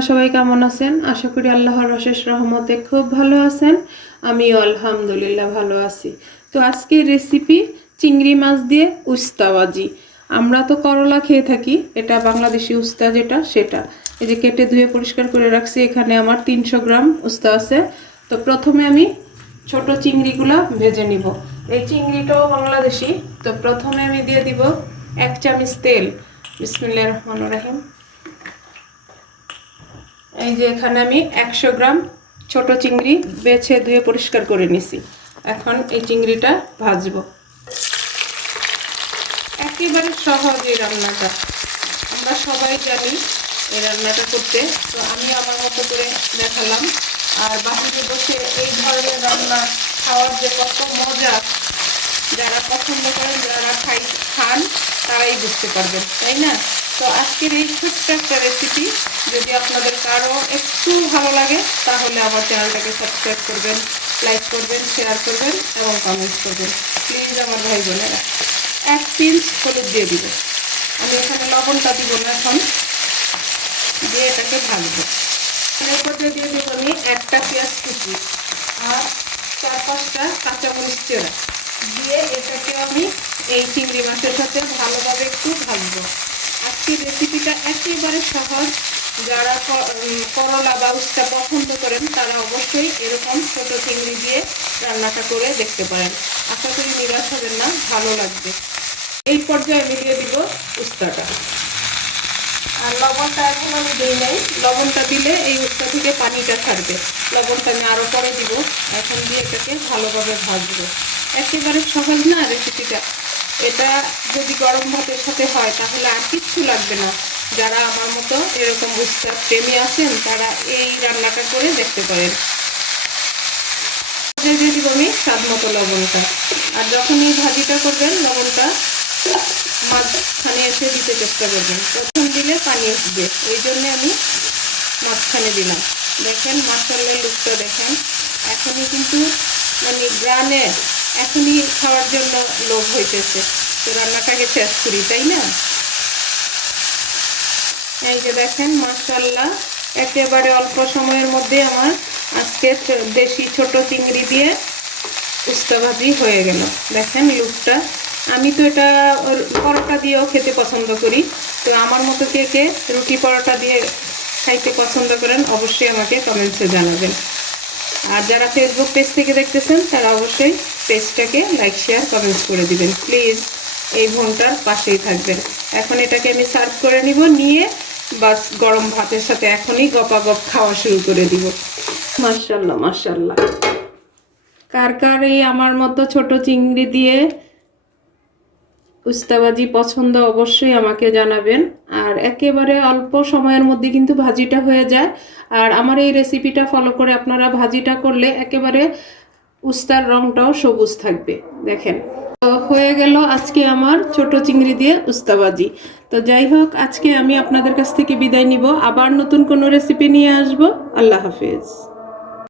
আশা করি আল্লাহর অশেষ রহমতে খুব ভালো আছেন। আমিও আলহামদুলিল্লাহ ভালো আছি। তো আজকের রেসিপি চিংড়ি মাছ দিয়ে উস্তাবাজি। আমরা তো করলা খেয়ে থাকি, এটা বাংলাদেশি উস্তা যেটা, সেটা। এই যে কেটে ধুয়ে পরিষ্কার করে রাখছি, এখানে আমার তিনশো গ্রাম উস্তা আছে। তো প্রথমে আমি ছোট চিংড়িগুলো ভেজে নিব। এই চিংড়িটাও বাংলাদেশি। তো প্রথমে আমি দিয়ে দিব এক চামচ তেল। বিসমিল্লাহির রহমানির রহিম। এই যে এখানে আমি একশো গ্রাম ছোট চিংড়ি বেছে ধুয়ে পরিষ্কার করে নিছি। এখন এই চিংড়িটা ভাজবো। একেবারে সহজ এই রান্নাটা। আমরা সবাই জানি এই রান্নাটা করতে। তো আমি আমার মতো করে দেখালাম। আর বাহিরে বসে এই ধরনের রান্না খাওয়ার যে কত মজা, যারা পছন্দ করেন, যারা খাই খান, তারাই বুঝতে পারবেন, তাই না? তো আজকের এই ছোট্ট একটা রেসিপি যদি আপনাদের কারও একটু ভালো লাগে, তাহলে আমার চ্যানেলটাকে সাবস্ক্রাইব করবেন লাইক করবেন শেয়ার করবেন এবং কমেন্ট করবেন। প্লিজ আমার ভাই বোনেরা এক পিঞ্চ হলুদ দিয়ে দিব। আমি এখানে লবণটা দিব না এখন। দিয়ে এটাকে ভাজবো। এর মধ্যে দিয়ে দেবো আমি একটা পেঁয়াজ কুচি আর চার পাঁচটা কাঁচামরিচ চেরা। দিয়ে এটাকে আমি এই চিংড়ি মাছের সাথে ভালোভাবে একটু একেবারে সহজ। যারা করলা বা উস্তা পছন্দ করেন, তারা অবশ্যই এরকম ছোট চিংড়ি দিয়ে রান্নাটা করে দেখতে পারেন। আশা করি নিরাশ হবেন না, ভালো লাগবে। এই পর্যায়ে আমি দিয়ে দিব উস্তাটা আর লবণটা এখন আমি দিই নাই। লবণটা দিলে এই উস্তা থেকে পানিটা ছাড়বে। লবণটা আমি আরও পরে দিব। এখন দিয়ে এটাকে ভালোভাবে ভাজবো। একেবারে সহজ না রেসিপিটা। এটা যদি গরম ভাতের সাথে হয়, তাহলে আর কিচ্ছু লাগবে না। যারা আমার মতো এরকম উস্তা প্রেমী আছেন, তারা এই রান্নাটা করে দেখতে পারেন। আমি স্বাদ মতো লবণটা। আর যখনই ভাজিটা করবেন, লবণটা মাঝখানে এসে দিতে চেষ্টা করবেন। প্রথম দিলে পানি উঠবে ওই জন্যে আমি মাঝখানে দিলাম। দেখেন মাসাল্লার লুকটা দেখেন। এখনই কিন্তু মানে গ্রানে এখনই খাওয়ার জন্য লোভ হইতেছে। তো রান্নাটাকে শেষ করি, তাই না? এই যে দেখেন মাসাল্লাহ একেবারে অল্প সময়ের মধ্যে আমার আজকে দেশি ছোট চিংড়ি দিয়ে উস্তা ভাজি হয়ে গেল। দেখেন লুকটা। আমি তো এটা পরোটা দিয়েও খেতে পছন্দ করি। তো আমার মতো কে কে রুটি পরোটা দিয়ে খাইতে পছন্দ করেন, অবশ্যই আমাকে কমেন্টসে জানাবেন। আর যারা ফেসবুক পেজ থেকে দেখতেছেন, তারা অবশ্যই পেজটাকে লাইক শেয়ার কমেন্টস করে দিবেন। প্লিজ এই ঘণ্টার পাশেই থাকবেন। এখন এটাকে আমি সার্ভ করে নিব, নিয়ে বাস গরম ভাতের সাথে এখনই গপাগপ খাওয়া শুরু করে দিব। মার্শাল্লাহ মার্শাল্লাহ কার কার এই আমার মতো ছোট চিংড়ি দিয়ে উস্তাবাজি পছন্দ অবশ্যই আমাকে জানাবেন। আর একেবারে অল্প সময়ের মধ্যে কিন্তু ভাজিটা হয়ে যায়। আর আমার এই রেসিপিটা ফলো করে আপনারা ভাজিটা করলে একেবারে উস্তার রংটাও সবুজ থাকবে। দেখেন হয়ে গেল আজকে আমার ছোট চিংড়ি দিয়ে উস্তাবাজি। তো যাই হোক, আজকে আমি আপনাদের কাছ থেকে বিদায় নিব। আবার নতুন কোনো রেসিপি নিয়ে আসব। আল্লাহ হাফেজ।